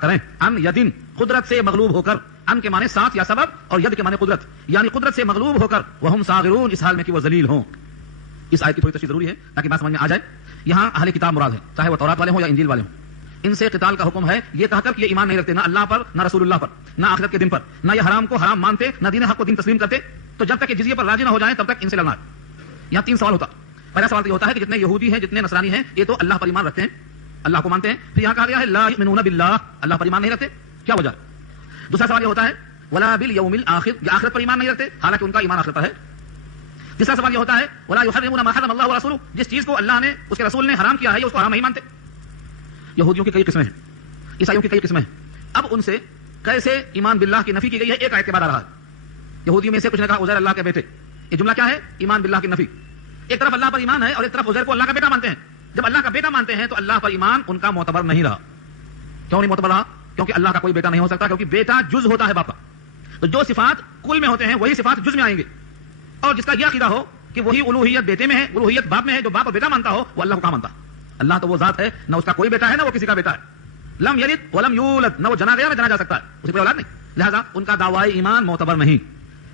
کریں ان یدن قدرت سے مغلوب ہو کر، ان کے معنی ساتھ یا سبب اور ید کے معنی قدرت، یعنی قدرت سے مغلوب ہو کر وہم صاغرون، اس حال میں کہ وہ ذلیل ہوں. اس آیت کی تھوڑی تشریح ضروری ہے تاکہ بات سمجھ میں آ جائے. یہاں اہل کتاب مراد ہے، چاہے وہ تورات والے ہوں یا انجیل والے ہوں. ان سے قتال کا حکم ہے یہ کہہ کر کہ یہ ایمان نہیں رکھتے نہ اللہ پر، نہ رسول اللہ پر، نہ آخرت کے دن پر، نہ یہ حرام کو حرام مانتے، نہ دین حق کو دین تسلیم کرتے. تو جب تک یہ جزیے پر راضی نہ ہو جائیں تب تک ان سے لڑنا ہے. یہاں 3 سوال ہوتا. پہلا سوال یہ ہوتا ہے کہ جتنے یہودی ہیں، جتنے نصرانی ہیں، یہ تو اللہ پر ایمان رکھتے ہیں، اللہ کو مانتے ہیں. پھر یہاں کہا گیا ہے لا یؤمنون باللہ، اللہ پر ایمان نہیں رکھتے، کیا وجہ؟ دوسرا سوال یہ ہوتا ہے ولا بالیوم الاخر، یہ آخرت پر ایمان نہیں رکھتے حالانکہ ان کا ایمان آخرت پر ہے. تیسرا سوال یہ ہوتا ہے ولا یحرمون ما حرم اللہ ورسولہ، جس چیز کو اللہ نے اس کے رسول نے حرام کیا ہے اس کو حرام نہیں مانتے. یہودیوں کی کئی قسمیں ہیں، عیسائیوں کی کئی قسمیں ہیں. اب ان سے کیسے ایمان باللہ کی نفی کی گئی ہے ایک آیت کے بعد آ رہا ہے. یہودیوں میں سے کچھ نے کہا عزیر اللہ کے بیٹے. یہ جملہ کیا ہے؟ ایمان باللہ کی نفی. ایک طرف اللہ پر ایمان ہے اور ایک طرف عزیر کو اللہ کا بیٹا مانتے ہیں. جب اللہ کا بیٹا مانتے ہیں تو اللہ پر ایمان ان کا معتبر نہیں رہا. کیوں نہیں معتبر رہا؟ کیونکہ اللہ کا کوئی بیٹا نہیں ہو سکتا، کیونکہ بیٹا جز ہوتا ہے باپ کا. تو جو صفات کل میں ہوتے ہیں وہی صفات جز میں آئیں گے. اور جس کا یہ عقیدہ ہو کہ وہی الوہیت بیٹے میں ہے، الوہیت باپ میں ہے، جو باپ اور بیٹا مانتا ہو وہ اللہ کو کہاں مانتا؟ اللہ تو وہ ذات ہے، نہ اس کا کوئی بیٹا ہے نہ وہ کسی کا بیٹا ہے. لم یلد ولم یولد، نہ وہ جنا گیا نہ جنا جا سکتا ہے، اسے کوئی اولاد نہیں. لہذا ان کا دعوی ایمان معتبر نہیں.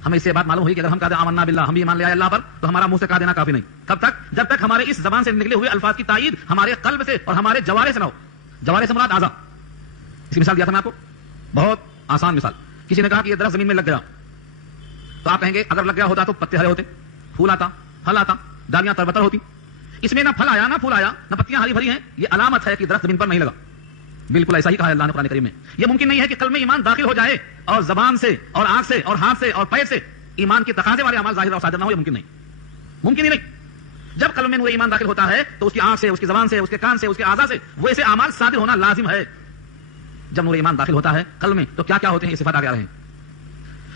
ہمیں اس سے بات معلوم ہوئی کہ اگر ہم کہتے ہیں آمنا باللہ، ہم بھی ایمان لے آئے اللہ پر، تو ہمارا منہ سے کہہ دینا کافی نہیں. کب تک؟ جب تک ہمارے اس زبان سے نکلے ہوئے الفاظ کی تائید ہمارے قلب سے اور ہمارے جوارے سے نہ ہو. جوارے سے مراد اعضاء. اس کی مثال دیا تھا میں آپ کو، بہت آسان مثال. کسی نے کہا کہ یہ درخت زمین میں لگ گیا، تو آپ کہیں گے اگر لگ گیا ہوتا تو پتے ہرے ہوتے، پھول آتا، پھل آتا، ڈالیاں تربتر ہوتی. اس میں نہ پھل آیا نہ پھول آیا نہ پتیاں ہری بھری ہیں، یہ علامت ہے کہ درخت زمین پر نہیں لگا. بالکل ایسا ہی کہا ہے اللہ نے قرآن کریم میں. یہ ممکن نہیں ہے کہ قلب میں ایمان داخل ہو جائے اور زبان سے اور آنکھ سے اور ہاتھ سے اور پیر سے ایمان کے تقاضے والے اعمال ظاہر اور صادر نہ ہو. یہ ممکن نہیں، ممکن ہی نہیں. جب قلب میں نور ایمان داخل ہوتا ہے تو اس کی آنکھ سے، اس کی زبان سے، اس کے کان سے، اس کے اعضاء سے ویسے اعمال صادر ہونا لازم ہے. جب نور ایمان داخل ہوتا ہے قلب میں تو کیا کیا ہوتے ہیں یہ صفات آگے آ رہے ہیں.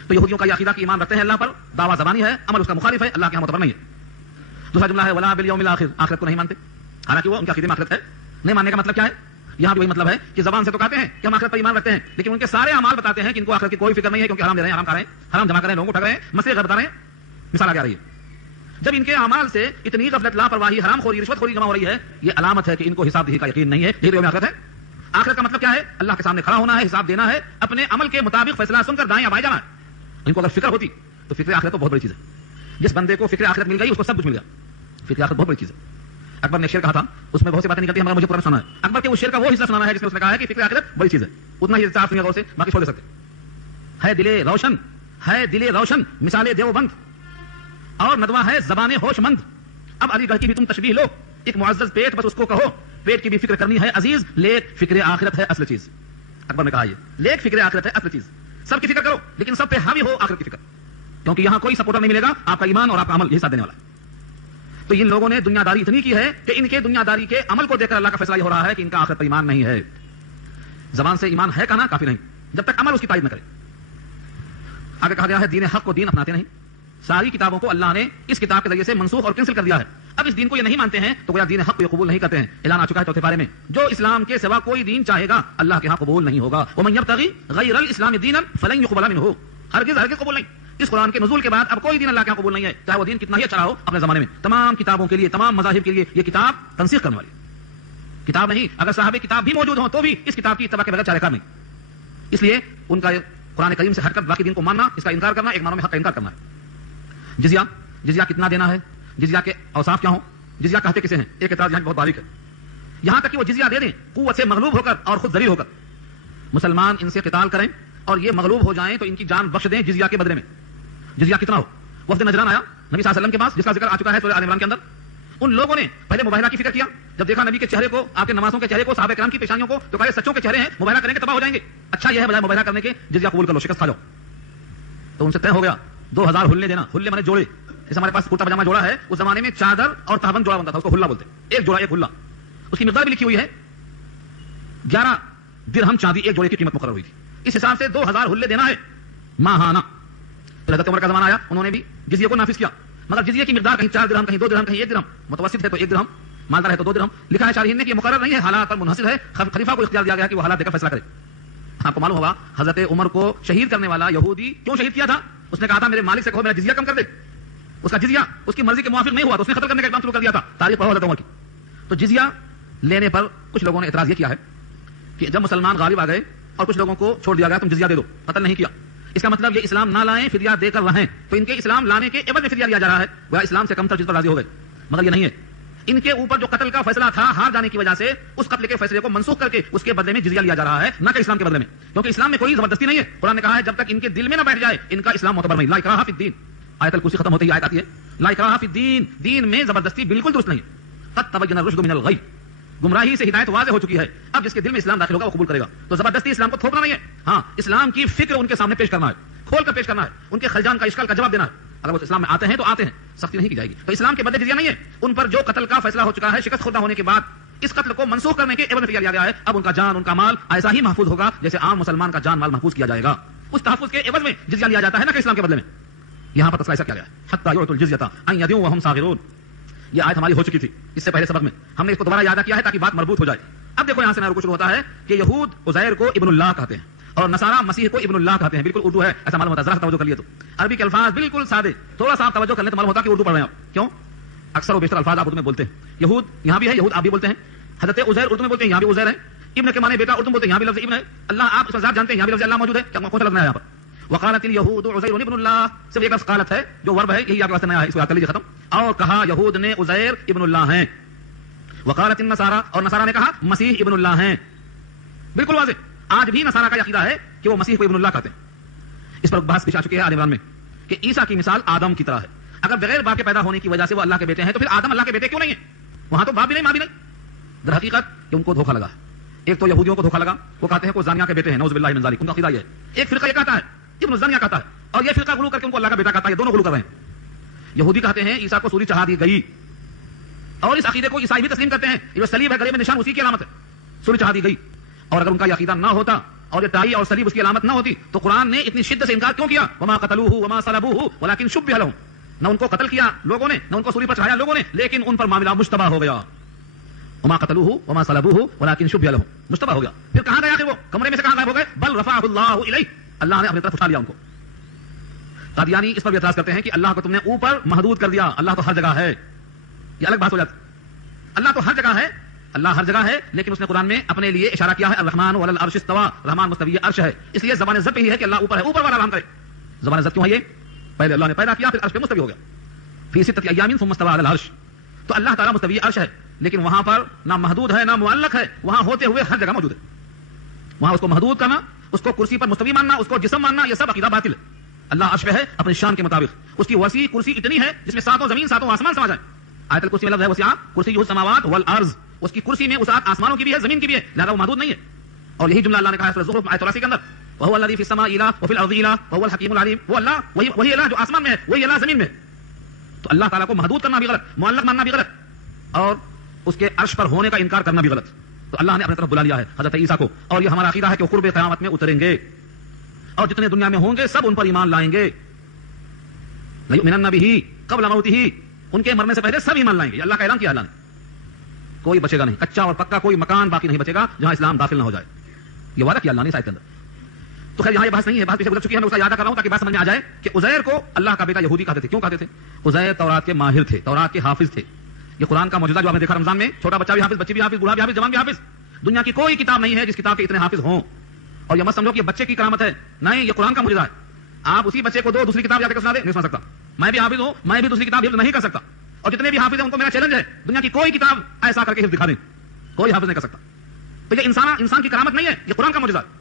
تو یہودیوں کا یہ عقیدہ کہ ایمان رکھتے ہیں اللہ پر، دعویٰ زبانی ہے، عمل اس کا مخالف ہے، اللہ کے یہاں معتبر نہیں ہے. دوسرا جملہ ہے ولا بالیوم الاخر، آخرت کو نہیں مانتے حالانکہ وہ ان کے عقیدے میں آخرت ہے. نہیں ماننے کا مطلب کیا ہے؟ یہاں بھی وہی مطلب ہے کہ زبان سے تو کہتے ہیں کہ ہم آخرت پر ایمان رکھتے ہیں، لیکن ان کے سارے اعمال بتاتے ہیں کہ ان کو آخرت کی کوئی فکر نہیں ہے، کیونکہ حرام دے رہے ہیں، حرام کھا رہے ہیں، حرام جمع کر رہے ہیں، لوگوں کو ٹھگ رہے ہیں، مسئلے غلط بتا رہے ہیں. مثال آگے آ رہی ہے. جب ان کے اعمال سے اتنی غفلت، لاپرواہی، حرام خوری، رشوت خوری جمع ہو رہی ہے، یہ علامت ہے کہ ان کو حساب دہی کا یقین نہیں ہے. یہ آخرت ہے. آخرت کا مطلب کیا ہے؟ اللہ کے سامنے کھڑا ہونا ہے، حساب دینا ہے، اپنے عمل کے مطابق فیصلہ سن کر دائیں یا بائیں جانا ہے. ان کو اگر فکر ہوتی تو فکر آخرت تو بہت بڑی چیز ہے. جس بندے کو فکر آخرت مل گئی اس کو سب کچھ مل گیا. فکر آخرت بہت بڑی چیز ہے. اکبر نے شعر کہا تھا، اس میں بہت سی باتیں نکلتی ہیں مگر مجھے پورا سنا ہے. اکبر کے اس شعر کا وہ حصہ سنانا ہے جس میں اس نے کہا ہے کہ فکر آخرت بڑی چیز ہے. اتنا ہی چار سنیے غور سے، باقی چھوڑ دے سکتے. ہے دل روشن، ہے دل روشن مثال دیوبند، اور ندوہ ہے زبان ہوش مند. اب علی گڑھ کی بھی تم تشبیہ لو، ایک معزز پیٹ بس اس کو کہو، پیٹ کی بھی فکر کرنی ہے عزیز، لیک فکر آخرت ہے اصل چیز. اکبر نے کہا یہ لیک فکر آخرت ہے اصل چیز. سب کی فکر کرو لیکن سب پہ حاوی ہو آخرت کی فکر، کیونکہ یہاں کوئی سپورٹر نہیں ملے گا آپ کا ایمان اور آپ کا عمل یہی ساتھ دینے والا ہے. تو ان لوگوں نے دنیا داری اتنی کی ہے کہ ان کے دنیا داری کے عمل کو دیکھ کر اللہ کا فیصلہ یہ ہو رہا ہے کہ ان کا آخرت پر ایمان نہیں ہے. زبان سے ایمان ہے کہنا کافی نہیں جب تک عمل اس کی تائید نہ کرے. آگے کہا گیا ہے دین حق کو دین اپناتے نہیں. ساری کتابوں کو اللہ نے اس کتاب کے ذریعے سے منسوخ اور کینسل کر دیا ہے. اب اس دین کو یہ نہیں مانتے ہیں تو گویا دین حق کو یہ قبول نہیں کرتے ہیں. اعلان آ چکا ہے چوتھے پارے میں، جو اسلام کے سوا کوئی دین چاہے گا اللہ کے ہاں قبول نہیں ہوگا. ومن یبتغی غیر الاسلام دینا فلن یقبل منہ، ہرگز ہرگز قبول نہیں. اس قرآن کے نزول کے بعد اب کوئی دین اللہ کے ہاں قبول نہیں ہے، چاہے وہ دین کتنا ہی اچھا ہو اپنے زمانے میں. تمام کتابوں کے لیے، تمام مذاہب کے لیے یہ کتاب تنسیخ کرنے والی کتاب نہیں. اگر صاحب کتاب بھی موجود ہوں تو بھی اس کتاب کی اتباع کے بغیر چارہ کار نہیں. اس لیے ان کا قرآن کریم سے ہٹ کر باقی دین کو ماننا، اس کا انکار کرنا، ایک معنوں میں حق کا انکار کرنا ہے. جزیہ، جزیہ کتنا دینا ہے، جزیہ کے اوصاف کیا ہوں، جزیہ کہتے کسے ہیں؟ ایک اعتراض یہاں بہت باریک ہے. یہاں تک کہ وہ جزیہ دے دیں قوت سے مغلوب ہو کر اور خود ذلیل ہو کر، مسلمان ان سے قتال کریں اور یہ مغلوب ہو جائیں تو ان کی جان بخش دیں جزیہ کے بدلے میں. جزیہ کتنا ہو؟ وفد نجران آیا نبی صلی اللہ علیہ وسلم کے پاس، جس کا ذکر آ چکا ہے سورہ آل عمران کے اندر. ان لوگوں نے پہلے مباہلہ کی فکر کیا، جب دیکھا نبی کے چہرے کو، آپ کے نمازوں کے چہرے کو، صحابہ کرام کی پیشانیوں کو، تو کہا سچوں کے چہرے ہیں، مباہلہ کریں گے تباہ ہو جائیں گے. اچھا یہ ہے بجائے مباہلہ کرنے کے جزیہ قبول کر لو، شکست کھا جاؤ. تو ان سے طے ہو گیا 2000 ہلے دینا. ہلے مانے جوڑے. جیسے ہمارے پاس کرتا پاجامہ جوڑا ہے، اس زمانے میں چادر اور تہبند جوڑا بنتا تھا، اس کو ہلا بولتے. ایک جوڑا ایک ہلا. اس کی مقدار بھی لکھی ہوئی ہے، 11 درہم چاندی ایک جوڑے کی قیمت مقرر ہوئی تھی. اس حساب سے 2000 ہلے دینا ہے ماہانہ. تو حضرت عمر کا زمانہ آیا، انہوں نے بھی جزیہ کو نافذ کیا، مگر جزیہ کی مقدار کہیں 4 درہم، کہیں 2 درہم، کہیں 1 درہم، متوسط ہے تو 1 درہم، مالدار ہے تو 2 درہم. لکھا ہے شارحین نے کہ یہ مقرر نہیں ہے، حالات پر منحصر ہے. خلیفہ کو اختیار دیا گیا کہ وہ حالات دیکھ کر فیصلہ کرے. آپ کو معلوم ہوگا حضرت عمر کو شہید کرنے والا یہودی کیوں شہید کیا تھا؟ اس نے کہا تھا میرے مالک سے کہو میرا جزیہ کم کر دے. اس کا جزیہ اس کی مرضی کے موافق نہیں ہوا تو اس نے قتل کرنے کا اقدام شروع کر دیا تھا. تاریخ پڑھو حضرت عمر کی. تو جزیہ لینے پر کچھ لوگوں نے اعتراض یہ کیا ہے کہ جب مسلمان غالب آ گئے اور کچھ لوگوں کو چھوڑ دیا گیا, تم جزیہ دے دو, قتل نہیں کیا. اس کا مطلب یہ اسلام نہ لائیں, فدیہ دے کر رہیں, تو ان کے اسلام لانے کے عوض میں فدیہ دیا جا رہا ہے, وہ اسلام سے کم تر چیز پر راضی ہو گئے. مگر یہ نہیں ہے, ان کے اوپر جو قتل کا فیصلہ تھا ہار جانے کی وجہ سے اس قتل کے فیصلے کو منسوخ کر کے اس کے بدلے میں جزیہ لیا جا رہا ہے, نہ کہ اسلام کے بدلے میں, کیونکہ اسلام میں کوئی زبردستی نہیں ہے. قرآن نے کہا ہے جب تک ان کے دل میں نہ بیٹھ جائے ان کا اسلام معتبر نہیں. لا اکراہ فی الدین, آیت الکرسی ختم ہوتے ہی آیت آتی ہے لا اکراہ فی الدین, دین میں زبردستی بالکل درست نہیں ہے. قد تبین الرشد من الغی, گمراہی سے ہدایت واضح ہو چکی ہے, اب جس کے دل میں اسلام داخل ہوگا وہ قبول کرے گا. تو زبردستی اسلام کو تھوپنا نہیں ہے, ہاں اسلام کی فکر ان کے سامنے پیش کرنا ہے, کھول کر پیش کرنا ہے, ان کے خلجان کا اشکال کا جواب دینا ہے. اگر وہ اسلام میں آتے ہیں تو آتے ہیں, سختی نہیں کی جائے گی. تو اسلام کے بدلے جزیہ نہیں ہے, ان پر جو قتل کا فیصلہ ہو چکا ہے شکست خوردہ ہونے کے بعد اس قتل کو منسوخ کرنے کے عوض میں لیا گیا ہے. اب ان کا جان ان کا مال ایسا ہی محفوظ ہوگا جیسے عام مسلمان کا جان مال محفوظ کیا جائے گا. اس تحفظ کے عوض میں جزیہ لیا جاتا ہے, نہ کہ اسلام کے بدلے میں. یہاں پر تذکرہ ایسا کیا گیا ہے حتی یعطوا الجزیۃ ان یدعوا وهم صاغرون. یہ آیت ہماری ہو چکی تھی اس سے پہلے سبق میں, ہم نے اس کو دوبارہ یاد کیا ہے تاکہ بات مربوط ہو جائے. اب دیکھو یہاں سے نیا رکو شروع ہوتا ہے کہ یہود عزیر کو ابن اللہ کہتے ہیں اور نصارہ مسیح کو ابن اللہ کہتے ہیں. بالکل اردو ہے ایسا معلوم ہوتا ہے, ذرا توجہ کر لیے تو عربی کے الفاظ بالکل سادے, تھوڑا سا توجہ کر لیں تو معلوم ہوتا ہے کہ اردو پڑھ رہے ہیں آپ. کیوں؟ اکثر و بیشتر الفاظ آپ اردو میں بولتے ہیں. یہود یہاں بھی ہے, یہود آپ بھی بولتے ہیں. حضرت عزیر اردو میں بولتے ہیں, یہاں بھی عزیر ہے. ابن کے معنی بیٹا اردو میں بولتے ہیں, یہاں بھی لفظ ابن ہے. اللہ آپ اس میں ذات جانتے ہیں, یہاں بھی لفظ اللہ موجود ہے. کیا کون سا لفظ ہے یہاں پر؟ وقالت اليهود عزیر ابن اللہ, صرف ایک لفظ قالت ہے جو ورب ہے, یہی آپ کے واسطے نیا ہے, اس کو یاد کر لیجیے ختم. اور کہا یہود نے عزیر ابن اللہ ہیں. وقالت النصارى, اور نصارہ نے کہا مسیح ابن اللہ ہیں. بالکل واضح, آج بھی نصارہ کا عقیدہ ہے کہ وہ مسیح کو ابن اللہ کہتے ہیں. اس پر بحث پیش آ چکی ہے آل عمران میں کہ عیسیٰ کی مثال آدم کی طرح ہے. اگر بغیر باپ کے پیدا ہونے کی وجہ سے وہ اللہ کے بیٹے ہیں تو پھر آدم اللہ کے بیٹے کیوں نہیں ہیں؟ وہاں تو باپ بھی نہیں ماں بھی نہیں. در حقیقت کہ ان کو دھوکہ لگا. ایک تو یہودیوں کو دھوکہ لگا, وہ کہتے ہیں کہ زانیہ کے بیٹے ہیں, نعوذ باللہ من ذالک, ان کا عقیدہ یہ ہے. ایک فرقہ یہ کہتا ہے ابن زانیہ کہتا ہے, اور یہ فرقہ غلو کر کے ان کو اللہ کا بیٹا کہتا ہے. یہ دونوں غلو کر رہے ہیں. یہودی کہتے ہیں عیسیٰ کو سولی چڑھا دی گئی, اور اس عقیدے کو عیسائی بھی تسلیم کرتے ہیں. یہ صلیب ہے گلے میں نشان اسی کی علامت ہے, سولی چڑھا دی گئی. اور اگر ان کا یہ عقیدہ نہ ہوتا اور یہ ٹائی اور صلیب اس کی علامت نہ ہوتی تو قرآن نے اتنی شدت سے انکار کیوں کیا؟ وما قتلوه وما صلبوه ولكن شبه لهم. نہ ان کو قتل کیا لوگوں نے, نہ ان کو سولی پر چڑھایا لوگوں نے, لیکن ان پر معاملہ مشتبہ ہو گیا. وما قتلوه وما صلبوه ولكن شبه لهم, مشتبہ ہو گیا. پھر کہاں گیا کہ وہ کمرے میں سے کہاں غائب ہو گئے؟ بل رفعه الله الیہ, اللہ نے اپنی طرف اٹھا لیا ان کو. قادیانی اس پر بھی اعتراض کرتے ہیں کہ اللہ کو تم نے اوپر محدود کر دیا, اللہ تو ہر جگہ ہے. یہ الگ بات ہو جاتی. اللہ تو ہر جگہ ہے, اللہ ہر جگہ ہے, لیکن اس نے قرآن میں اپنے لیے اشارہ کیا ہے الرحمن علی العرش استوى, رحمان مستوی عرش ہے. اس لیے زبان عزت پہ ہی ہے کہ اللہ اوپر ہے, اوپر والا رحم کرے. زبان عزت کیوں ہے؟ یہ پہلے اللہ نے پیدا کیا, پھر عرش پہ مستوی ہو گیا. فی ستۃ ایام ثم استوى علی العرش. تو اللہ تعالیٰ مستوی عرش ہے, لیکن وہاں پر نہ محدود ہے نہ معلق ہے, وہاں ہوتے ہوئے ہر جگہ موجود ہے. وہاں اس کو محدود کرنا, اس کو کرسی پر مستوی ماننا, اس کو جسم ماننا, یہ سب عقیدہ باطل ہے. اللہ عرش پہ ہے اپنی شان کے مطابق, اس کی وسیع کرسی اتنی ہے جس میں ساتوں زمین ساتوں آسمان سما جائیں. آیت الکرسی میں لفظ ہے وسیع کرسی السماوات والارض, اس کی کرسی میں وسعت آسمانوں کی بھی ہے زمین کی بھی ہے, لہذا وہ محدود نہیں ہے. اور یہی جملہ اللہ نے کہا ہے سورہ الزخرف آیت 83 کے اندر, وهو الذی فی السماء الہ وفی الارض الہ وهو الحکیم العلیم. وہ اللہ وہی اللہ جو آسمان میں ہے, وہی اللہ زمین میں. تو اللہ تعالیٰ کو محدود کرنا بھی غلط, معلق ماننا بھی غلط, اور اس کے عرش پر ہونے کا انکار کرنا بھی غلط. تو اللہ نے اپنی طرف بلا لیا ہے حضرت عیسیٰ کو, اور یہ ہمارا عقیدہ ہے کہ وہ قرب قیامت میں اتریں گے, اور جتنے دنیا میں ہوں گے سب ان پر ایمان لائیں گے. لَيُؤْمِنَنَّ بِهِ قبل موته, ان کے مرنے سے پہلے سب ایمان لائیں گے. اللہ کا اعلان کیا اللہ نے, کوئی بچے گا نہیں, کچا اور پکا کوئی مکان باقی نہیں بچے گا جہاں اسلام داخل نہ ہو جائے. یہ وعدہ کیا اللہ نے اس آیت کے اندر. تو خیر یہاں یہ بحث نہیں ہے, بحث پیچھے گزر چکی ہے, میں اس کا یاد کر رہا ہوں تاکہ بات سمجھ میں آ جائے کہ عزیر کو اللہ کا بیٹا یہودی کہتے تھے. کیوں کہتے تھے؟ عزیر تورات کے ماہر تھے, تورات کے حافظ تھے. یہ قرآن کا معجزہ جو آپ نے دیکھا رمضان میں, چھوٹا بچہ بھی حافظ, بچی بھی حافظ, بوڑھا بھی حافظ, جوان بھی حافظ. دنیا کی کوئی کتاب نہیں ہے جس کتاب کے اتنے حافظ ہوں. اور یہ مت سمجھو کہ یہ بچے کی کرامت ہے, نہیں, یہ قرآن کا معجزہ ہے. آپ اسی بچے کو دوسری کتاب یاد کر سنا دے, نہیں سنا سکتا. میں بھی حافظ ہوں, میں بھی دوسری کتاب حفظ نہیں کر سکتا, اور جتنے بھی حافظ ہیں ان کو میرا چیلنج ہے, دنیا کی کوئی کتاب ایسا کر کے حفظ دکھا دیں, کوئی حافظ نہیں کر سکتا. تو یہ انسان کی کرامت نہیں ہے, یہ قرآن کا معجزہ ہے.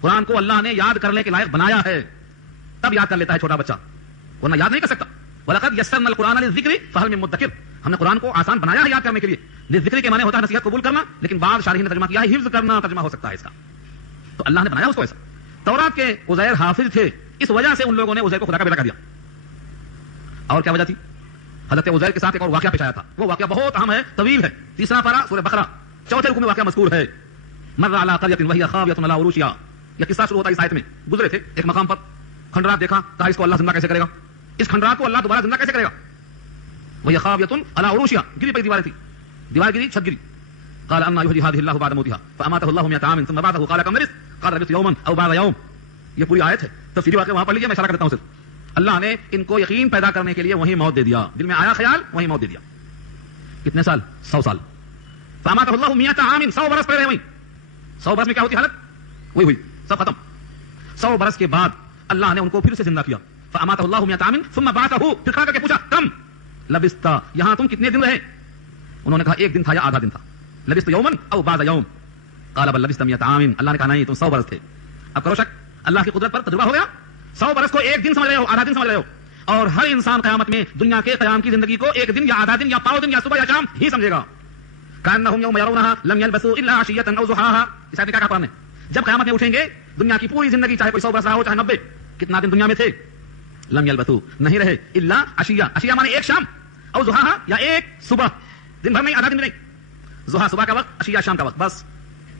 قرآن کو اللہ نے یاد کرنے کے لائق بنایا ہے, تب یاد کر لیتا ہے چھوٹا بچہ, ورنہ یاد نہیں کر سکتا. وَلَقَدْ يَسَّرْنَا الْقُرْآنَ لِلذِّكْرِ فَهَلْ مِن مُدَّكِرٍ, ہم نے قرآن کو آسان بنایا ہے یاد کرنے کے لیے. للذکر کے معنی ہوتا ہے نصیحت قبول کرنا, لیکن بعض شارحین نے ترجمہ کیا ہے حفظ کرنا, ترجمہ ہو سکتا ہے اس کا. تو اللہ نے بنایا اس کو ایسا. تورات کے عزیر حافظ تھے, اس وجہ سے ان لوگوں نے عزیر کو خدا کا بیٹا کر دیا. اور کیا وجہ تھی؟ حضرت عزیر کے ساتھ ایک اور واقعہ پیش آیا تھا. وہ واقعہ بہت اہم ہے, طویل ہے. تیسرا پارہ سورہ بقرہ, چوتھے رکوع میں واقعہ مذکور ہے. مر علی قریۃ وہی خاویۃ علی عروشہا, یہ قصہ شروع ہوتا ہے اس آیت میں. گزرے تھے ایک مقام پر, کھنڈرات دیکھا, کہا اس کو اللہ زندہ کیسے کرے گا, اس کھنڈرات کو اللہ دوبارہ زندہ کیسے کرے گا. وہی خاویۃ علی عروشہا, گری پڑی دیواریں تھی, دیوار گری, چھت گری. قال انا یحیی هذه الله بعد موتها فاماته الله 100 عام ثم بعثه قال كم لبثت قال لبثت يوما او بعض يوم. یہ پوری آیت ہے, تفسیری واقعہ وہاں پڑھ لیجیے, میں اشارہ کرتا ہوں صرف. اللہ نے ان کو یقین پیدا کرنے کے لیے وہیں موت دے دیا, دل میں آیا خیال وہیں موت دے دیا. کتنے سال؟ 100 سال. فاماته الله 100 عام, 100 برس پڑے رہے وہیں. 100 برس میں کیا ہوتی حالت؟ وہی ہوئی. سب ختم. 100 برس کے بعد اللہ نے ان کو پھر سے زندہ کیا. فاماتہ اللہ 100 عام ثم بعثہ, پھر کھڑا کر کے پوچھا کم لبثت, یہاں تم کتنے دن رہے؟ انہوں نے کہا ایک دن تھا یا آدھا دن تھا. لبثت یوما او بعض یوم, قال بل لبثت 100 عام, اللہ نے کہا نہیں تم 100 برس تھے. اب کرو شک, اللہ کی قدرت پر تجربہ ہو گیا. 100 برس کو ایک دن سمجھ رہے ہو, آدھا دن سمجھ رہے ہو, اور ہر انسان قیامت میں دنیا کے قیام کی زندگی کو ایک دن یا آدھا دن یا پاؤ دن یا صبح یا شام ہی سمجھے گا. کأنهم يوم يرونها لم يلبثوا الا عشية او ضحاها. اس آیت میں کیا کہا قرآن نے؟ جب قیامت میں اٹھیں گے دنیا کی پوری زندگی, چاہے کوئی 100 برس رہا ہو چاہے 90, کتنا دن دنیا میں تھے؟ لم يلبثوا, نہیں رہے, الا عشية, عشية مانے ایک شام, او ضحاها یا ایک صبح, دن بھر نہیں, آدھا دن نہیں. ضحا صبح کا وقت, عشیہ شام کا وقت, بس.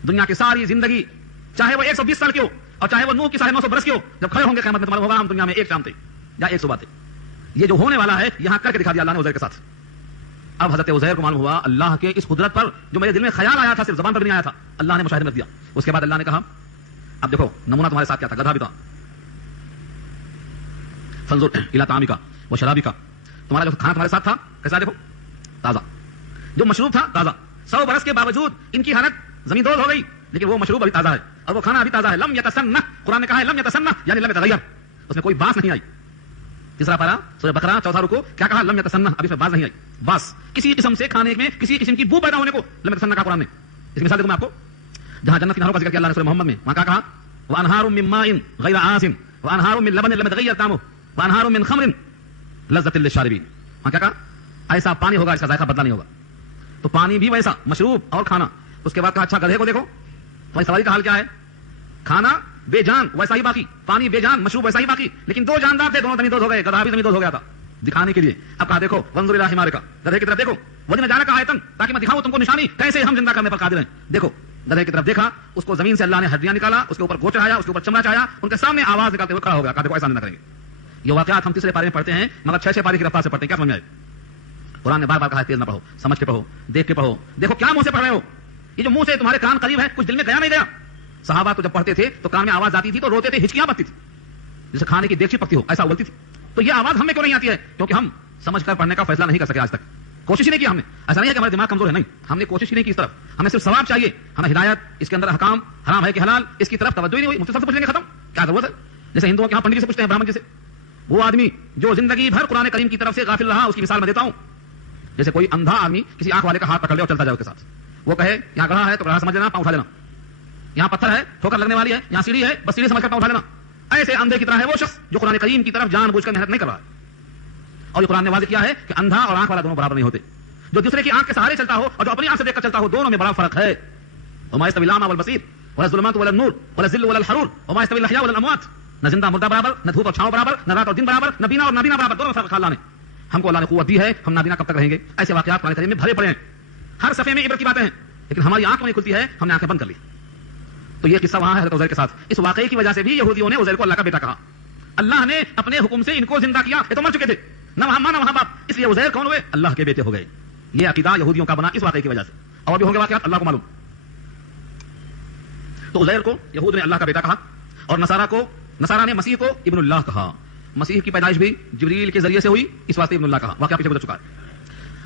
دنیا کی ساری زندگی چاہے وہ 120 سال کی ہو اور چاہے وہ نوح کی 950 برس کی ہو, جب کھڑے ہوں گے قیامت میں تمہارا ہوگا ہم دنیا میں ایک شام تھے یا ایک صبح تھے. یہ جو ہونے والا ہے یہاں کر کے دکھا دیا اللہ نے عزیر کے ساتھ. اب حضرت عزیر کو معلوم ہوا اللہ کے اس قدرت پر جو میرے دل میں خیال آیا تھا, صرف زبان پر بھی نہیں آیا تھا, اللہ نے مشاہدے میں دیا. اس کے بعد اللہ نے کہا اب دیکھو نمونہ تمہارے ساتھ کیا تھا, گدھا بھی تھا. فانظر الی طعامک و شرابک, تمہارا جو کھانا تمہارے ساتھ تھا کیسا, دیکھو تازہ, جو مشروب تھا تازہ. 100 برس کے باوجود ان کی حالت زمین دوز ہو گئی, لیکن وہ مشروب ابھی تازہ ہے اور وہ کھانا ابھی تازہ ہے. لم یتسنہ, قرآن نے کہا ہے لم یتسنہ یعنی لم یتغیر, اس میں کوئی باس نہیں آئی. تیسرا پارا سورہ بقرہ 4 رکوع, کیا کہا؟ لم یتسنہ, ابھی اس میں باس نہیں آئی. باس کسی قسم سے کھانے میں کسی قسم کی بو پیدا ہونے کو لم یتسنہ کہا قرآن نے. اس مثال دیکھوں میں آپ کو, جہاں جنت کی نہروں کا ذکر کیا اللہ نے سورہ محمد میں, وہاں کیا کہا؟ وانہار من ماء غیر آسن وانہار من لبن لم یتغیر طعمہ وانہار من خمر لذۃ للشاربین. وہاں کیا کہا؟ ایسا پانی ہوگا اس کا ذائقہ بدلا نہیں ہوگا. تو پانی بھی ویسا, مشروب اور کھانا. اس کے بعد کہا اچھا گدھے کو دیکھو, تمہاری سواری کا حال کیا ہے؟ کھانا بے جان ویسا ہی باقی, پانی بے جان, مشروب ویسا ہی باقی, لیکن 2 جاندار تھے, دونوں زمین دوز ہو گئے, گدھا بھی زمین دوز ہو گیا تھا, دکھانے کے لیے. اب کہا دیکھو وانظر الی حمارک, گدھے کی طرف دیکھو, وَلِنَجْعَلَكَ آیَةً, تاکہ میں دکھاؤں تم کو نشانی کیسے ہم زندہ کرنے پر قادر ہیں. دیکھو گدھے کی طرف دیکھا, اس کو زمین سے اللہ نے ہڈیاں نکالا, اس کے اوپر گوشت چڑھایا, اس کے اوپر چمڑا چڑھایا, ان کے سامنے آواز نکالتے ہوئے کھڑا ہو گیا, کہا دیکھو ایسا نہ کریں گے. یہ واقعات ہم تیسرے پارے میں پڑھتے ہیں مگر 6 پارے کی رفتار سے پڑھتے ہیں, کیا سمجھ میں آئے؟ قرآن نے بار بار کہا ہے تیز نہ پڑھو, سمجھ کے پڑھو, دیکھ کے پڑھو. دیکھو کیا منہ سے پڑھ رہے ہو, یہ جو منہ سے تمہارے کان قریب ہے کچھ دل میں گیا نہیں گیا. صحابہ تو جب پڑھتے تھے تو کان میں آواز آتی تھی تو روتے تھے, ہچکیاں بنتی تھی, جیسے کھانے کی دیگچی پکتی ہو ایسا اگلتی تھی. تو یہ آواز ہمیں کیوں نہیں آتی ہے؟ کیونکہ ہم سمجھ کر پڑھنے کا فیصلہ نہیں کر سکے آج تک, کوشش ہی نہیں کی ہم نے. ایسا نہیں ہے کہ ہمارا دماغ کمزور ہے, نہیں, ہم نے کوشش ہی نہیں کی اس طرف. ہمیں صرف ثواب چاہیے, ہمیں ہدایت, اس کے اندر حکام حرام ہے کہ حلال, اس کی طرف توجہ ہی نہیں ہوئی. مفتی صاحب سے پوچھ لیں گے ختم, کیا ضرورت ہے؟ جیسے ہندوؤں کے یہاں پنڈت جی سے پوچھتے ہیں, برہمن جی سے. وہ آدمی جو زندگی بھر قرآن کریم کی طرف سے غافل رہا, اس کی مثال میں دیتا ہوں. جیسے کوئی اندھا آدمی کسی آنکھ والے کا ہاتھ پکڑ لے اور چلتا جائے اس کے ساتھ, وہ کہے یہاں گڑھا ہے تو گڑھا سمجھ لینا, پاؤں اٹھا لینا, یہاں پتھر ہے ٹھوکر لگنے والی ہے, یہاں سیڑھی ہے بس سیڑھی سمجھ کر پاؤں اٹھا لینا. ایسے اندھے کی طرح ہے وہ شخص جو قرآن کریم کی طرف جان بوجھ کر محنت نہیں کر رہا ہے. اور یہ قرآن نے واضح کیا ہے کہ اندھا اور آنکھ والا دونوں برابر نہیں ہوتے. جو دوسرے کی آنکھ کے سہارے چلتا ہو اور جو اپنی آنکھ سے دیکھ کر چلتا ہو, دونوں میں بڑا فرق ہے. وما يستوي الأعمى والبصير ولا الظلمات ولا النور ولا الظل ولا الحرور وما يستوي الأحياء ولا الأموات. نہ زندہ مردہ برابر, نہ دھوپ اور چھاؤں برابر, نہ رات اور دن برابر, نہ بینا اور نابینا برابر, دونوں میں فرق اللہ نے. ہم کو اللہ نے قوت دی ہے, ہم نابینا کب تک رہیں گے؟ ایسے واقعات قرآن کریم میں بھرے پڑے ہیں, ہر صفحے میں عبرت کی باتیں ہیں, لیکن ہماری آنکھ نہیں کھلتی ہے, ہم نے آنکھیں بند کر لی. تو یہ قصہ وہاں ہے حضرت عزیر کے ساتھ. اس واقعے کی وجہ سے بھی یہودیوں نے عزیر کو اللہ کا بیٹا کہا. اللہ نے اپنے حکم سے ان کو زندہ کیا, یہ تو مر چکے تھے, نہ وہاں ماں نہ وہاں باپ, اس لیے عزیر کون ہوئے؟ اللہ کے بیٹے ہو گئے. یہ عقیدہ یہودیوں کا بنا اس واقعے کی وجہ سے, اور بھی ہوں گے واقعات اللہ کو معلوم. تو عزیر کو یہود نے اللہ کا بیٹا کہا, اور نصارہ نے مسیح کو ابن اللہ کہا. مسیح کی پیدائش بھی جبریل کے ذریعے سے ہوئی, اس واسطے ابن اللہ کہا. واقعہ پیچھے گزر چکا ہے.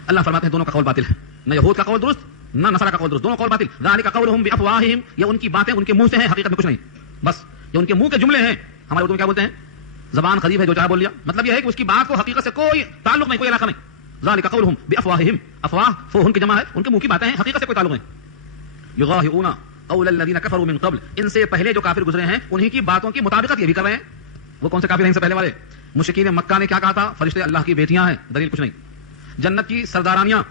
اللہ فرماتے ہیں دونوں کا قول باطل ہے, نہ یہود کا قول درست نہ نصارہ کا قول درست, دونوں قول باطل. ذالک قولہم بافواہہم, یہ ان کی باتیں ان کے منہ سے ہیں, حقیقت میں کچھ نہیں, بس یہ ان کے منہ کے جملے ہیں. ہمارے اردو میں کیا بولتے ہیں؟ زبان قریب ہے جو چاہے بول لیا. مطلب یہ ہے کہ اس کی بات کو حقیقت سے کوئی تعلق نہیں, کوئی علاقہ نہیں. ذالک قولہم بافواہہم, افواہ فوہن کی جمع ہے, ان کے منہ کی باتیں ہیں, حقیقت سے کوئی تعلق نہیں. یغاہئون قول الذین کفروا من قبل, ان سے پہلے جو کافر گزرے ہیں انہی کی باتوں کی مطابقت یہ بھی کر رہے ہیں. وہ کون سے کافر ہیں ان سے پہلے والے؟ مشرکین مکہ نے کیا کہا تھا؟ فرشتے اللہ کی بیٹیاں ہیں, دلیل کچھ نہیں. جنت کی سردارانیاں